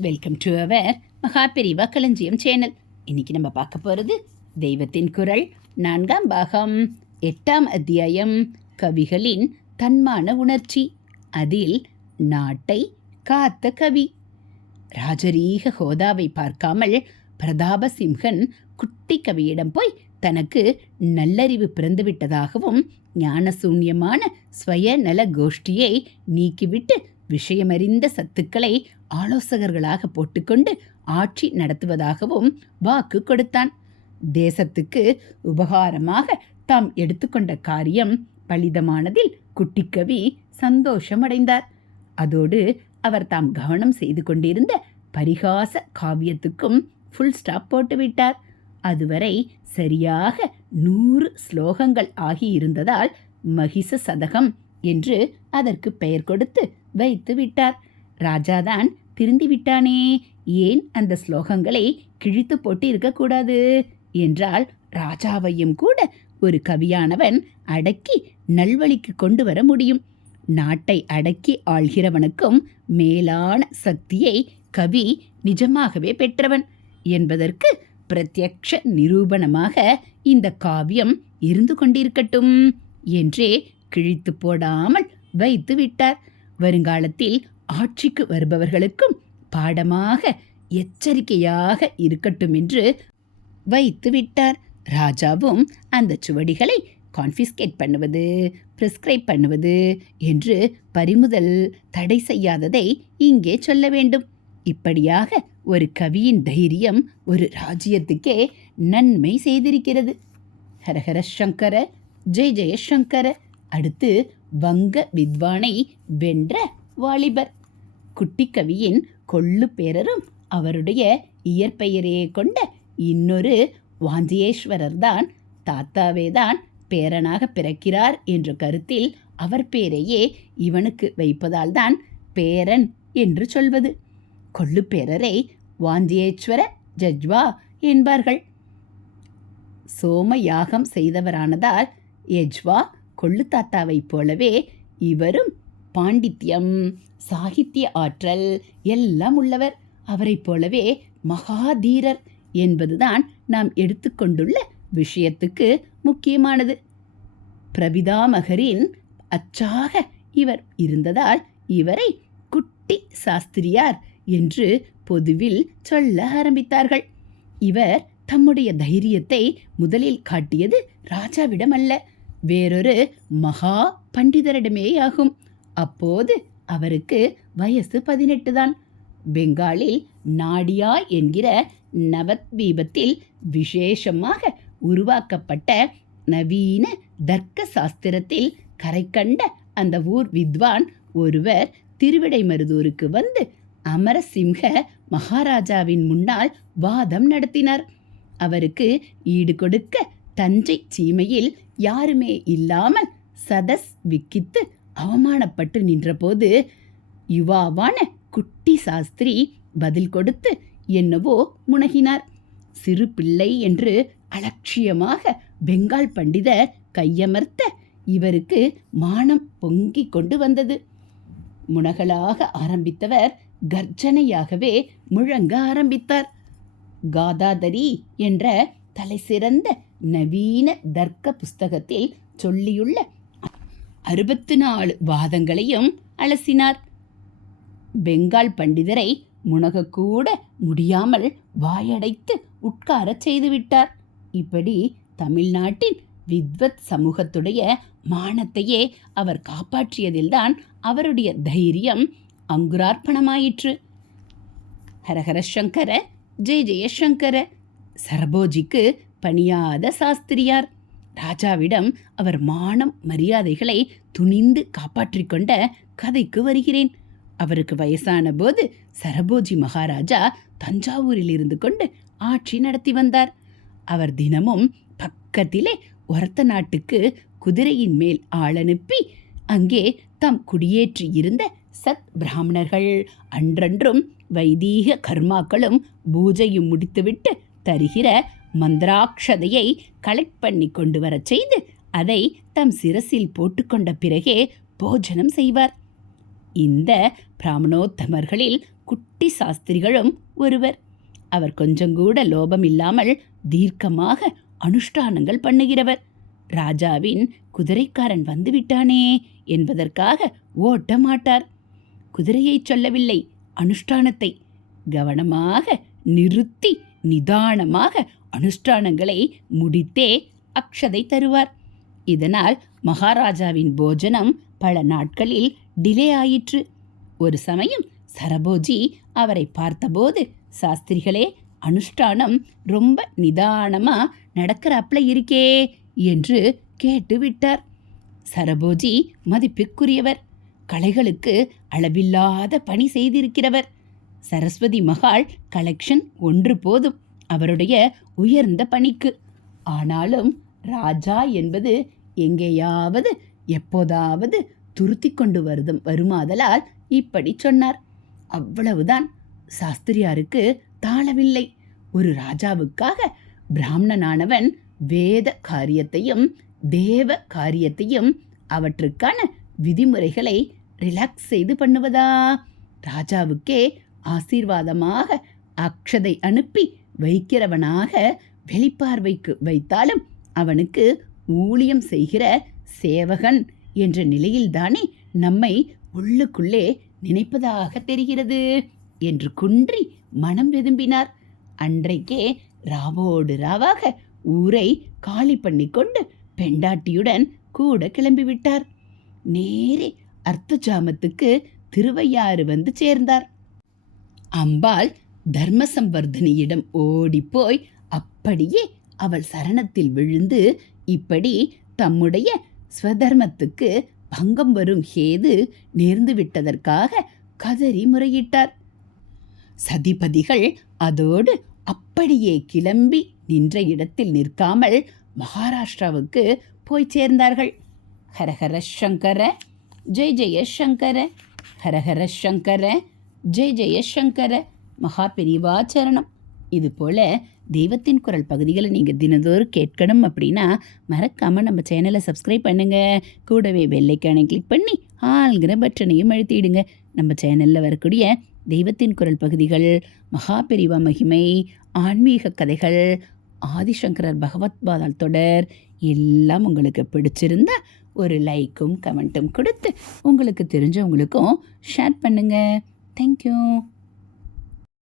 Welcome to our Maha Periyava களஞ்சியம் channel இன்னைக்கு நம்ம பார்க்க போகிறது தெய்வத்தின் குரல். நான்காம் பாகம். எட்டாம் அத்தியாயம். கவிகளின் தன்மான உணர்ச்சி. அதில் நாட்டை காத்த கவி. ராஜரீக ஹோதாவை பார்க்காமல் பிரதாபசிம்ஹன் குட்டி கவியிடம் போய் தனக்கு நல்லறிவு பிறந்துவிட்டதாகவும் ஞானசூன்யமான ஸ்வயநல கோஷ்டியை நீக்கிவிட்டு விஷயமறிந்த சத்துக்களை ஆலோசகர்களாக போட்டுக்கொண்டு ஆட்சி நடத்துவதாகவும் வாக்கு கொடுத்தான். தேசத்துக்கு உபகாரமாக தாம் எடுத்துக்கொண்ட காரியம் பலிதமானதில் குட்டிக்கவி சந்தோஷமடைந்தார். அதோடு அவர் தாம் கவனம் செய்து கொண்டிருந்த பரிகாச காவியத்துக்கும் ஃபுல் ஸ்டாப் போட்டுவிட்டார். அதுவரை சரியாக நூறு ஸ்லோகங்கள் ஆகியிருந்ததால் மகிஷ சதகம் என்று அதற்கு பெயர் கொடுத்து வைத்து விட்டார். ராஜாதான் திருந்தி விட்டானே ஏன் அந்த ஸ்லோகங்களை கிழித்து போட்டு இருக்கக்கூடாது என்றால் ராஜாவையும் கூட ஒரு கவியானவன் அடக்கி நல்வழிக்கு கொண்டு வர முடியும். நாட்டை அடக்கி ஆள்கிறவனுக்கும் மேலான சக்தியை கவி நிஜமாகவே பெற்றவன் என்பதற்கு பிரத்யக்ஷ நிரூபணமாக இந்த காவியம் இருந்து கொண்டிருக்கட்டும் என்றே கிழித்து போடாமல் வைத்து விட்டார். வருங்காலத்தில் ஆட்சிக்கு வருபவர்களுக்கும் பாடமாக எச்சரிக்கையாக இருக்கட்டும் என்று வைத்து விட்டார். ராஜாவும் அந்த சுவடிகளை கான்ஃபிஸ்கேட் பண்ணுவது பிரிஸ்கிரைப் பண்ணுவது என்று பறிமுதல் தடை செய்யாததை இங்கே சொல்ல வேண்டும். இப்படியாக ஒரு கவியின் தைரியம் ஒரு ராஜ்யத்துக்கே நன்மை செய்திருக்கிறது. ஹரஹர சங்கர ஜெய ஜெயசங்கர அடுத்து வங்க வித்வானை வென்ற வாலிபர். குட்டிக்கவியின் கொள்ளு பேரரும் அவருடைய இயற்பெயரே கொண்ட இன்னொரு வாஞ்சியேஸ்வரர் தான் தாத்தாவே தான் பேரனாக பிறக்கிறார் என்ற கருத்தில் அவர் பேரையே இவனுக்கு வைப்பதால் தான் பேரன் என்று சொல்வது. கொள்ளு பேரரை வாந்தியேஸ்வர ஜஜ்வா என்பார்கள். சோம யாகம் செய்தவரானதால் யஜ்வா கொள்ளு தாத்தாவைப் போலவே இவரும் பாண்டித்யம் சாகித்ய ஆற்றல் எல்லாம் உள்ளவர். அவரைப் போலவே மகாதீரர் என்பதுதான் நாம் எடுத்துக்கொண்டுள்ள விஷயத்துக்கு முக்கியமானது. பிரபிதாமகரின் அச்சாக இவர் இருந்ததால் இவரை குட்டி சாஸ்திரியார் என்று பொதுவில் சொல்ல ஆரம்பித்தார்கள். இவர் தம்முடைய தைரியத்தை முதலில் காட்டியது ராஜாவிடம் அல்ல வேறொரு மகா பண்டிதரிடமேயாகும் அப்போது அவருக்கு வயசு பதினெட்டு தான். பெங்காலில் நாடியா என்கிற நவத்வீபத்தில் விசேஷமாக உருவாக்கப்பட்ட நவீன தர்க்க சாஸ்திரத்தில் கரை கண்ட அந்த ஊர் வித்வான் ஒருவர் திருவிடைமருதூருக்கு வந்து அமரசிம்ஹ மகாராஜாவின் முன்னால் வாதம் நடத்தினார். அவருக்கு ஈடு கொடுக்க தஞ்சை சீமையில் யாருமே இல்லாமல் சதஸ் விக்கித்து அவமானப்பட்டு நின்றபோது யுவாவான குட்டி சாஸ்திரி பதில் கொடுத்து என்னவோ முனகினார். சிறு பிள்ளை என்று அலட்சியமாக பெங்கால் பண்டிதர் கையமர்த்த இவருக்கு மானம் பொங்கிக் கொண்டு வந்தது. முனகலாக ஆரம்பித்தவர் கர்ஜனையாகவே முழங்க ஆரம்பித்தார். காதாதரி என்ற தலைசிறந்த நவீன தர்க்க புஸ்தகத்தில் சொல்லியுள்ள அறுபத்து நாலு வாதங்களையும் அலசினார். பெங்கால் பண்டிதரை முனகக்கூட முடியாமல் வாயடைத்து உட்காரச் செய்துவிட்டார். இப்படி தமிழ்நாட்டின் வித்வத் சமூகத்துடைய மானத்தையே அவர் காப்பாற்றியதில்தான் அவருடைய தைரியம் அங்குரார்ப்பணமாயிற்று. ஹரஹர சங்கர ஜெய ஜெயசங்கர சரபோஜிக்கு பணியாத சாஸ்திரியார். ராஜாவிடம் அவர் மானம் மரியாதைகளை துணிந்து காப்பாற்றிக் கொண்ட கதைக்கு வருகிறேன். அவருக்கு வயசான போது சரபோஜி மகாராஜா தஞ்சாவூரில் இருந்து கொண்டு ஆட்சி நடத்தி வந்தார். அவர் தினமும் பக்கத்திலே ஒரத்த நாட்டுக்கு குதிரையின் மேல் ஆளனுப்பி அங்கே தாம் குடியேற்றி இருந்த சத் பிராமணர்கள் அன்றன்றும் வைதீக கர்மாக்களும் பூஜையும் முடித்துவிட்டு தருகிற மந்திராட்சதையை கலெக்ட் பண்ணி கொண்டு வரச் செய்து அதை தம் சிரசில் போட்டுக்கொண்ட பிறகே போஜனம் செய்வார். இந்த பிராமணோத்தமர்களில் குட்டி சாஸ்திரிகளும் ஒருவர். அவர் கொஞ்சம் கூட லோபம் இல்லாமல் தீர்க்கமாக அனுஷ்டானங்கள் பண்ணுகிறவர். ராஜாவின் குதிரைக்காரன் வந்துவிட்டானே என்பதற்காக ஓட்ட மாட்டார் குதிரையை சொல்லவில்லை அனுஷ்டானத்தை கவனமாக நிறுத்தி நிதானமாக அனுஷ்டானங்களை முடித்தே அக்ஷதை தருவார். இதனால் மகாராஜாவின் போஜனம் பல நாட்களில் டிலே ஆயிற்று. ஒரு சமயம் சரபோஜி அவரை பார்த்தபோது சாஸ்திரிகளே அனுஷ்டானம் ரொம்ப நிதானமாக நடக்கிறாப்ல இருக்கே என்று கேட்டுவிட்டார் சரபோஜி மதிப்பிற்குரியவர் கலைகளுக்கு அளவில்லாத பணி செய்திருக்கிறவர். சரஸ்வதி மகாள் கலெக்ஷன் ஒன்று போதும். அவருடைய உயர்ந்த பணிக்கு. ஆனாலும் ராஜா என்பது எங்கேயாவது எப்போதாவது துருத்தி கொண்டு வருதும் வருமாதலால் இப்படி சொன்னார். அவ்வளவுதான். சாஸ்திரியாருக்கு தாளவில்லை. ஒரு ராஜாவுக்காக பிராமணனானவன் வேத காரியத்தையும் தேவ காரியத்தையும் அவற்றுக்கான விதிமுறைகளை ரிலாக்ஸ் செய்து பண்ணுவதா? ராஜாவுக்கே ஆசீர்வாதமாக அக்ஷதை அனுப்பி வைக்கிறவனாக வெளிப்பார்வைக்கு வைத்தாலும் அவனுக்கு ஊழியம் செய்கிற சேவகன் என்ற நிலையில்தானே நம்மை உள்ளுக்குள்ளே நினைப்பதாக தெரிகிறது என்று குன்றி மனம் வெதும்பினார் அன்றைக்கே ராவோடு ராவாக ஊரை காலி பண்ணி கொண்டு பெண்டாட்டியுடன் கூட கிளம்பிவிட்டார். நேரே அர்த்த ஜாமத்துக்கு திருவையாறு வந்து சேர்ந்தார். அம்பாள் தர்மசம்வர்தனியிடம் ஓடிப்போய் அப்படியே அவள் சரணத்தில் விழுந்து இப்படி தம்முடைய ஸ்வதர்மத்துக்கு பங்கம் வரும் ஹேது நேர்ந்து விட்டதற்காக கதறி முறையிட்டார். சதிபதிகள் அதோடு அப்படியே கிளம்பி நின்ற இடத்தில் நிற்காமல் மகாராஷ்டிராவுக்கு போய் சேர்ந்தார்கள். ஹரஹர சங்கர ஜெய் ஜெய சங்கர ஹரஹர சங்கர ஜெய் ஜெய சங்கர மகா பெரிவாச்சரணம் இது போல் தெய்வத்தின் குரல் பகுதிகளை நீங்கள் தினந்தோறும் கேட்கணும் அப்படின்னா மறக்காமல் நம்ம சேனலை சப்ஸ்கிரைப் பண்ணுங்கள் கூடவே வெள்ளைக்கானை கிளிக் பண்ணி ஆள்கிற பட்டனையும் அழுத்திடுங்க. நம்ம சேனலில் வரக்கூடிய தெய்வத்தின் குரல் பகுதிகள் மகா பெரிவா மகிமை ஆன்மீக கதைகள் ஆதிசங்கரர் பகவத் பாதால் தொடர் எல்லாம் உங்களுக்கு பிடிச்சிருந்தா ஒரு லைக்கும் கமெண்ட்டும் கொடுத்து உங்களுக்கு தெரிஞ்சவங்களுக்கும் ஷேர் பண்ணுங்கள் தேங்க்யூ